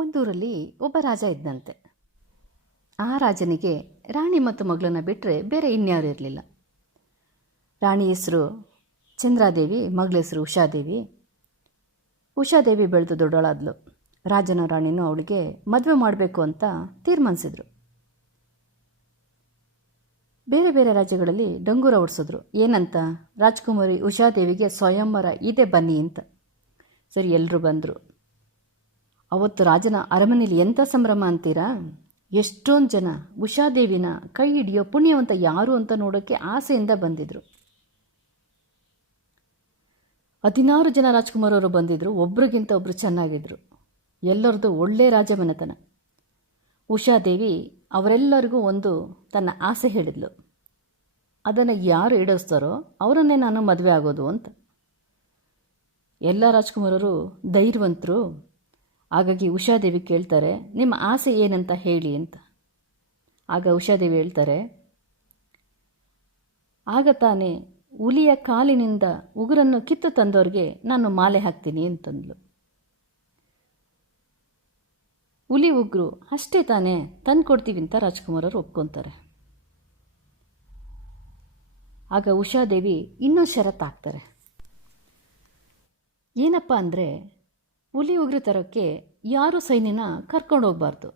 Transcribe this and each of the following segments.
ಒಂದೂರಲ್ಲಿ ಒಬ್ಬ ರಾಜ ಇದ್ದಂತೆ ಆ ರಾಜನಿಗೆ ರಾಣಿ ಮತ್ತು ಮಗಳನ್ನ ಬಿಟ್ಟರೆ ಬೇರೆ ಇನ್ಯಾರು ಇರಲಿಲ್ಲ. ರಾಣಿ ಹೆಸರು ಚಂದ್ರಾದೇವಿ, ಮಗಳ ಹೆಸರು ಉಷಾದೇವಿ. ಉಷಾದೇವಿ ಬೆಳೆದು ದೊಡ್ಡೋಳಾದ್ಲು ರಾಜನ ರಾಣಿನೂ ಅವಳಿಗೆ ಮದುವೆ ಮಾಡಬೇಕು ಅಂತ ತೀರ್ಮಾನಿಸಿದ್ರು. ಬೇರೆ ಬೇರೆ ರಾಜ್ಯಗಳಲ್ಲಿ ಡಂಗೂರ ಓಡಿಸಿದ್ರು ಏನಂತ? ರಾಜ್ಕುಮಾರಿ ಉಷಾದೇವಿಗೆ ಸ್ವಯಂವರ ಇದೆ ಬನ್ನಿ ಅಂತ. ಸರಿ ಎಲ್ಲರೂ ಬಂದರು. ಅವತ್ತು ರಾಜನ ಅರಮನೆಯಲ್ಲಿ ಎಂಥ ಸಂಭ್ರಮ ಅಂತೀರಾ? ಎಷ್ಟೊಂದು ಜನ ಉಷಾದೇವಿನ ಕೈ ಹಿಡಿಯೋ ಪುಣ್ಯವಂತ ಯಾರು ಅಂತ ನೋಡೋಕ್ಕೆ ಆಸೆಯಿಂದ ಬಂದಿದ್ರು. ಹದಿನಾರು ಜನ ರಾಜ್ಕುಮಾರವರು ಬಂದಿದ್ರು, ಒಬ್ರಿಗಿಂತ ಒಬ್ಬರು ಚೆನ್ನಾಗಿದ್ರು. ಎಲ್ಲರದು ಒಳ್ಳೆ ರಾಜಮನೆತನ. ಉಷಾದೇವಿ ಅವರೆಲ್ಲರಿಗೂ ಒಂದು ತನ್ನ ಆಸೆ ಹೇಳಿದ್ಲು. ಅದನ್ನು ಯಾರು ಈಡೇರಿಸ್ತಾರೋ ಅವರನ್ನೇ ನಾನು ಮದುವೆ ಆಗೋದು ಅಂತ. ಎಲ್ಲ ರಾಜ್ಕುಮಾರರು ಧೈರ್ಯವಂತರು ಹಾಗಾಗಿ ಉಷಾದೇವಿ ಕೇಳ್ತಾರೆ, ನಿಮ್ಮ ಆಸೆ ಏನಂತ ಹೇಳಿ ಅಂತ. ಆಗ ಉಷಾದೇವಿ ಹೇಳ್ತಾರೆ, ಆಗ ತಾನೇ ಹುಲಿಯ ಕಾಲಿನಿಂದ ಉಗುರನ್ನು ಕಿತ್ತು ತಂದವ್ರಿಗೆ ನಾನು ಮಾಲೆ ಹಾಕ್ತೀನಿ ಅಂತಂದ್ಲು. ಹುಲಿ ಉಗ್ರು, ಅಷ್ಟೇ ತಾನೇ ತಂದು ಕೊಡ್ತೀವಿ ಅಂತ ರಾಜ್ಕುಮಾರವರು ಒಪ್ಕೊತಾರೆ. ಆಗ ಉಷಾದೇವಿ ಇನ್ನೂ ಷರತ್ತು ಹಾಕ್ತಾರೆ ಏನಪ್ಪ ಅಂದರೆ ಹುಲಿ ಉಗುರು ತರೋಕ್ಕೆ ಯಾರೂ ಸೈನ್ಯನ ಕರ್ಕೊಂಡು ಹೋಗಬಾರ್ದು.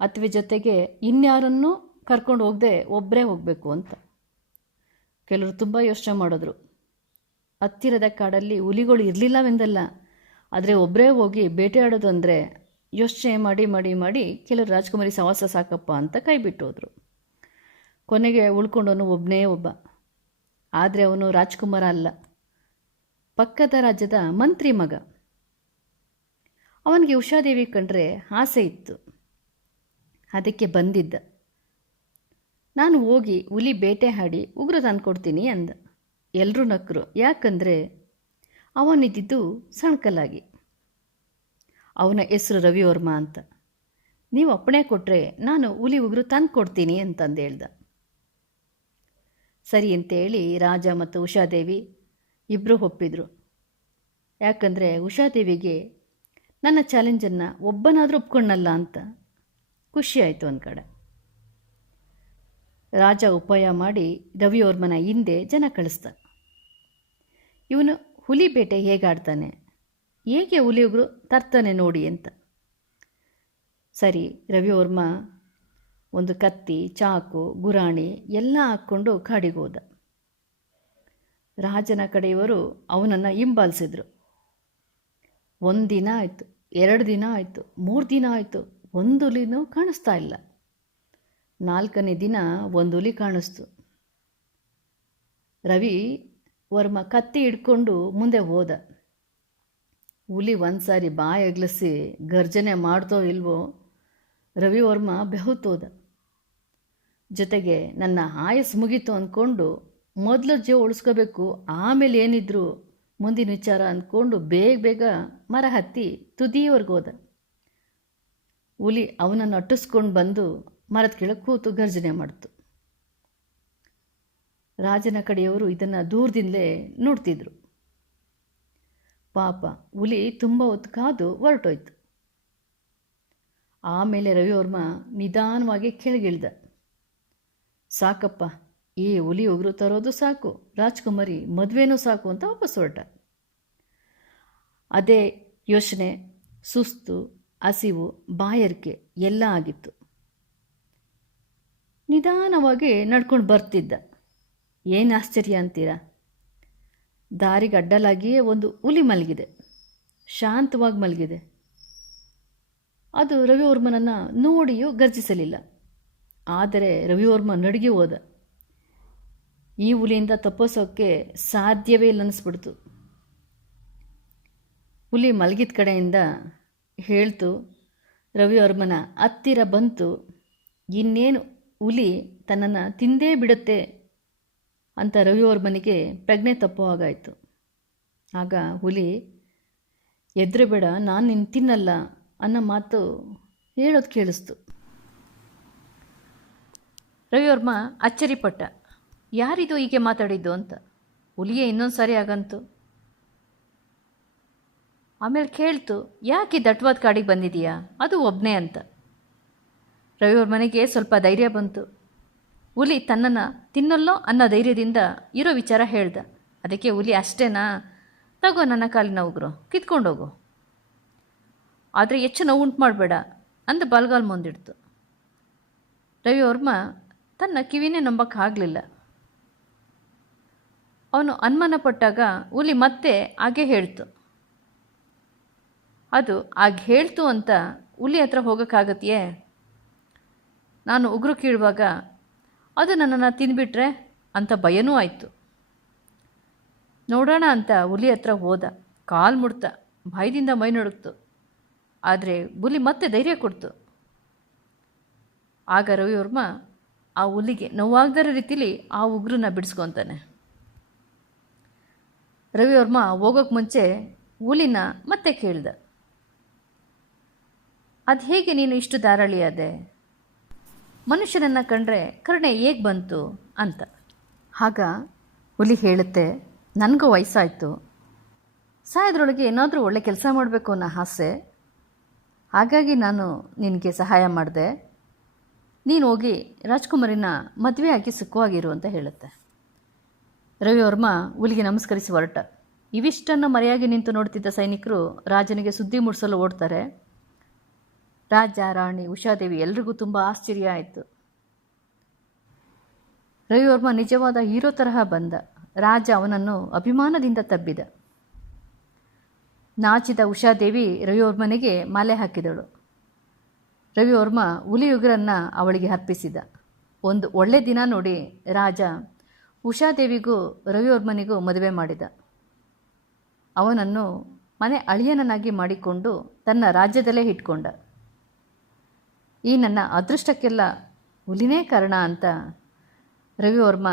ಅಥವಾ ಜೊತೆಗೆ ಇನ್ಯಾರನ್ನೂ ಕರ್ಕೊಂಡು ಹೋಗದೆ ಒಬ್ಬರೇ ಹೋಗಬೇಕು ಅಂತ. ಕೆಲವರು ತುಂಬ ಯೋಚನೆ ಮಾಡಿದ್ರು. ಹತ್ತಿರದ ಕಾಡಲ್ಲಿ ಹುಲಿಗಳು ಇರಲಿಲ್ಲವೆಂದಲ್ಲ, ಆದರೆ ಒಬ್ಬರೇ ಹೋಗಿ ಬೇಟೆಯಾಡೋದು ಅಂದರೆ ಯೋಚನೆ ಮಾಡಿ ಮಾಡಿ ಮಾಡಿ ಕೆಲವರು ರಾಜ್ಕುಮಾರಿ ಸವಾಸ ಸಾಕಪ್ಪ ಅಂತ ಕೈ ಬಿಟ್ಟು ಹೋದರು. ಕೊನೆಗೆ ಉಳ್ಕೊಂಡವನು ಒಬ್ಬನೇ ಒಬ್ಬ. ಆದರೆ ಅವನು ರಾಜ್ಕುಮಾರ ಅಲ್ಲ. ಪಕ್ಕದ ರಾಜ್ಯದ ಮಂತ್ರಿ ಮಗ. ಅವನಿಗೆ ಉಷಾದೇವಿ ಕಂಡ್ರೆ ಆಸೆ ಇತ್ತು. ಅದಕ್ಕೆ ಬಂದಿದ್ದ. ನಾನು ಹೋಗಿ ಹುಲಿ ಬೇಟೆ ಹಾಡಿ ಉಗ್ರ ತಂದ್ಕೊಡ್ತೀನಿ ಅಂದ. ಎಲ್ಲರೂ ನಕ್ಕರು ಯಾಕಂದರೆ ಅವನಿದ್ದಿದ್ದು ಸಣ್ಕಲಾಗಿ ಅವನ ಹೆಸರು ರವಿವರ್ಮ ಅಂತ. ನೀವು ಅಪ್ಪಣೆ ಕೊಟ್ಟರೆ ನಾನು ಹುಲಿ ಉಗುರು ತಂದು ಕೊಡ್ತೀನಿ ಅಂತಂದು ಹೇಳ್ದ. ಸರಿ ಅಂತೇಳಿ ರಾಜ ಮತ್ತು ಉಷಾದೇವಿ ಇಬ್ಬರು ಒಪ್ಪಿದ್ರು. ಯಾಕಂದರೆ ಉಷಾದೇವಿಗೆ ನನ್ನ ಚಾಲೆಂಜನ್ನು ಒಬ್ಬನಾದರೂ ಒಪ್ಕೊಂಡಲ್ಲ ಅಂತ ಖುಷಿಯಾಯಿತು ಒಂದು ಕಡೆ. ರಾಜ ಉಪಾಯ ಮಾಡಿ ರವಿವರ್ಮನ ಹಿಂದೆ ಜನ ಕಳಿಸ್ದ ಇವನು ಹುಲಿ ಬೇಟೆ ಹೇಗಾಡ್ತಾನೆ? ಹೇಗೆ ಹುಲಿ ಒಬ್ಬರು ತರ್ತಾನೆ ನೋಡಿ ಅಂತ. ಸರಿ ರವಿವರ್ಮ ಒಂದು ಕತ್ತಿ, ಚಾಕು, ಗುರಾಣಿ ಎಲ್ಲ ಹಾಕ್ಕೊಂಡು ಕಾಡಿಗೆ ಹೋದ. ರಾಜನ ಕಡೆಯವರು ಅವನನ್ನು ಹಿಂಬಾಲಿಸಿದ್ರು. ಒಂದು ದಿನ ಆಯಿತು, ಎರಡು ದಿನ ಆಯಿತು, ಮೂರು ದಿನ ಆಯಿತು, ಒಂದು ಹುಲಿನೂ ಕಾಣಿಸ್ತಾ ಇಲ್ಲ. ನಾಲ್ಕನೇ ದಿನ ಒಂದು ಹುಲಿ ಕಾಣಿಸ್ತು. ರವಿ ವರ್ಮ ಕತ್ತಿ ಹಿಡ್ಕೊಂಡು ಮುಂದೆ ಹೋದ. ಹುಲಿ ಒಂದು ಸಾರಿ ಬಾಯಿ ಎಗ್ಲಿಸಿ, ಗರ್ಜನೆ ಮಾಡ್ತೋ ಇಲ್ವೋ? ರವಿವರ್ಮ ಬೆಹುತೋದ ಜೊತೆಗೆ ನನ್ನ ಆಯಸ್ ಮುಗೀತು ಅಂದ್ಕೊಂಡು ಮೊದಲು ಜೀವ ಉಳಿಸ್ಕೋಬೇಕು, ಆಮೇಲೆ ಏನಿದ್ರು ಮುಂದಿನ ವಿಚಾರ ಅಂದ್ಕೊಂಡು ಬೇಗ ಬೇಗ ಮರ ಹತ್ತಿ ತುದಿಯವರೆಗೆ ಹೋದ. ಹುಲಿ ಅವನನ್ನು ಅಟ್ಟಿಸ್ಕೊಂಡು ಬಂದು ಮರದ ಕೆಳಗೆ ಕೂತು ಗರ್ಜನೆ ಮಾಡ್ತು. ರಾಜನ ಕಡೆಯವರು ಇದನ್ನು ದೂರದಿಂದಲೇ ನೋಡ್ತಿದ್ರು. ಪಾಪ, ಹುಲಿ ತುಂಬ ಹೊತ್ತು ಕಾದು ಹೊರಟೋಯ್ತು. ಆಮೇಲೆ ರವಿವರ್ಮ ನಿಧಾನವಾಗಿ ಕೆಳಗಿಳ್ದ. ಸಾಕಪ್ಪ ಈ ಹುಲಿ ಉಗುರು ತರೋದು ಸಾಕು, ರಾಜ್ಕುಮಾರಿ ಮದುವೆನೂ ಸಾಕು ಅಂತ ವಾಪಸ್ ಹೊರಟ. ಅದೇ ಯೋಚನೆ, ಸುಸ್ತು, ಹಸಿವು, ಬಾಯರಿಕೆ ಎಲ್ಲ ಆಗಿತ್ತು. ನಿಧಾನವಾಗಿ ನಡ್ಕೊಂಡು ಬರ್ತಿದ್ದ. ಏನು ಆಶ್ಚರ್ಯ ಅಂತೀರಾ? ದಾರಿಗೆ ಅಡ್ಡಲಾಗಿಯೇ ಒಂದು ಹುಲಿ ಮಲಗಿದೆ, ಶಾಂತವಾಗಿ ಮಲಗಿದೆ. ಅದು ರವಿವರ್ಮನನ್ನು ನೋಡಿಯೂ ಗರ್ಜಿಸಲಿಲ್ಲ. ಆದರೆ ರವಿವರ್ಮ ನಡುಗಿ ಹೋದ. ಈ ಹುಲಿಯಿಂದ ತಪ್ಪಿಸೋಕ್ಕೆ ಸಾಧ್ಯವೇ ಇಲ್ಲ ಅನ್ನಿಸ್ಬಿಡ್ತು. ಹುಲಿ ಮಲಗಿದ ಕಡೆಯಿಂದ ಹೇಳ್ತು ರವಿವರ್ಮನ ಹತ್ತಿರ ಬಂತು. ಇನ್ನೇನು ಹುಲಿ ತನ್ನನ್ನು ತಿಂದೇ ಬಿಡುತ್ತೆ ಅಂತ ರವಿವರ್ಮನಿಗೆ ಪ್ರಜ್ಞೆ ತಪ್ಪೋ ಆಗ ಹುಲಿ ಎದ್ರು ಬೇಡ ನಾನು ನಿನ್ನ ತಿನ್ನಲ್ಲ ಅನ್ನೋ ಮಾತು ಹೇಳೋದು ಕೇಳಿಸ್ತು. ರವಿವರ್ಮ ಅಚ್ಚರಿಪಟ್ಟ. ಯಾರಿದು ಹೀಗೆ ಮಾತಾಡಿದ್ದು ಅಂತ? ಹುಲಿಯೇ ಇನ್ನೊಂದು ಸಾರಿ ಆಗಂತು ಆಮೇಲೆ ಕೇಳ್ತು, ಯಾಕೆ ದಟ್ವಾದ ಕಾಡಿಗೆ ಬಂದಿದೀಯಾ? ಅದು ಒಬ್ಬನೇ ಅಂತ. ರವಿಯವ್ರ ಮನೆಗೆ ಸ್ವಲ್ಪ ಧೈರ್ಯ ಬಂತು. ಹುಲಿ ತನ್ನನ್ನು ತಿನ್ನಲ್ಲೋ ಅನ್ನೋ ಧೈರ್ಯದಿಂದ ಇರೋ ವಿಚಾರ ಹೇಳ್ದ. ಅದಕ್ಕೆ ಹುಲಿ, ಅಷ್ಟೇನಾ? ತಗೋ ನನ್ನ ಕಾಲಿನ ಉಗ್ರು, ಕಿತ್ಕೊಂಡೋಗು. ಆದರೆ ಹೆಚ್ಚು ನೋವು ಉಂಟು ಮಾಡಬೇಡ ಅಂದು ಬಲ್ಗಾಲ್ ಮುಂದಿಡ್ತು. ರವಿವರ್ಮ ತನ್ನ ಕಿವಿನೇ ನಂಬಕ್ಕಾಗಲಿಲ್ಲ. ಅವನು ಅನುಮಾನ ಪಟ್ಟಾಗ ಹುಲಿ ಮತ್ತೆ ಹಾಗೆ ಹೇಳ್ತು. ಅದು ಹಾಗೆ ಹೇಳ್ತು ಅಂತ ಹುಲಿ ಹತ್ರ ಹೋಗೋಕ್ಕಾಗತ್ತೆಯೇ ನಾನು ಉಗುರು ಕೀಳುವಾಗ, ಅದು ನನ್ನನ್ನು ತಿಂದುಬಿಟ್ರೆ ಅಂತ ಭಯನೂ ಆಯಿತು. ನೋಡೋಣ ಅಂತ ಹುಲಿ ಹತ್ರ ಹೋದ. ಕಾಲು ಮುಡ್ತ ಭಯದಿಂದ ಮೈ ನಡುಕ್ತು. ಆದರೆ ಹುಲಿ ಮತ್ತೆ ಧೈರ್ಯ ಕೊಡ್ತು. ಆಗ ರವಿವರ್ಮ ಆ ಹುಲಿಗೆ ನೋವಾಗದರ ರೀತಿಲಿ ಆ ಉಗುರನ್ನ ಬಿಡಿಸ್ಕೊತಾನೆ. ರವಿವರ್ಮ ಹೋಗೋಕ್ಕೆ ಮುಂಚೆ ಹುಲಿನ ಮತ್ತೆ ಕೇಳ್ದ. ಅದು ಹೇಗೆ ನೀನು ಇಷ್ಟು ಧಾರಾಳಿಯಾದೆ ಮನುಷ್ಯನನ್ನು ಕಂಡ್ರೆ ಕರುಣೆ ಹೇಗೆ ಬಂತು ಅಂತ. ಆಗ ಹುಲಿ ಹೇಳುತ್ತೆ, ನನಗೂ ವಯಸ್ಸಾಯಿತು. ಸಾಯದ್ರೊಳಗೆ ಏನಾದರೂ ಒಳ್ಳೆ ಕೆಲಸ ಮಾಡಬೇಕು ಅನ್ನೋ ಆಸೆ. ಹಾಗಾಗಿ ನಾನು ನಿನಗೆ ಸಹಾಯ ಮಾಡಿದೆ. ನೀನು ಹೋಗಿ ರಾಜ್ಕುಮಾರಿನ ಮದುವೆ ಆಗಿ ಸುಖವಾಗಿರು ಅಂತ ಹೇಳುತ್ತೆ. ರವಿವರ್ಮ ಹುಲಿಗೆ ನಮಸ್ಕರಿಸಿ ಹೊರಟ. ಇವಿಷ್ಟನ್ನು ಮರೆಯಾಗಿ ನಿಂತು ನೋಡ್ತಿದ್ದ ಸೈನಿಕರು ರಾಜನಿಗೆ ಸುದ್ದಿ ಮೂಡಿಸಲು ಓಡ್ತಾರೆ. ರಾಜ, ರಾಣಿ, ಉಷಾದೇವಿ ಎಲ್ರಿಗೂ ತುಂಬ ಆಶ್ಚರ್ಯ ಆಯಿತು. ರವಿವರ್ಮ ನಿಜವಾದ ಹೀರೋ ತರಹ ಬಂದ. ರಾಜ ಅವನನ್ನು ಅಭಿಮಾನದಿಂದ ತಬ್ಬಿದ. ನಾಚಿದ ಉಷಾದೇವಿ ರವಿವರ್ಮನಿಗೆ ಮಾಲೆ ಹಾಕಿದಳು. ರವಿವರ್ಮ ಹುಲಿಯುಗ್ರನ್ನ ಅವಳಿಗೆ ಅರ್ಪಿಸಿದ. ಒಂದು ಒಳ್ಳೆ ದಿನ ನೋಡಿ ರಾಜ ಉಷಾದೇವಿಗೂ ರವಿವರ್ಮನಿಗೂ ಮದುವೆ ಮಾಡಿದ. ಅವನನ್ನು ಮನೆ ಅಳಿಯನನ್ನಾಗಿ ಮಾಡಿಕೊಂಡು ತನ್ನ ರಾಜ್ಯದಲ್ಲೇ ಇಟ್ಕೊಂಡ. ಈ ನನ್ನ ಅದೃಷ್ಟಕ್ಕೆಲ್ಲ ಹುಲಿನೇ ಕಾರಣ ಅಂತ ರವಿವರ್ಮ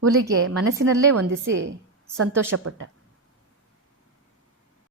ಹುಲಿಗೆ ಮನಸ್ಸಿನಲ್ಲೇ ಹೊಂದಿಸಿ ಸಂತೋಷಪಟ್ಟ.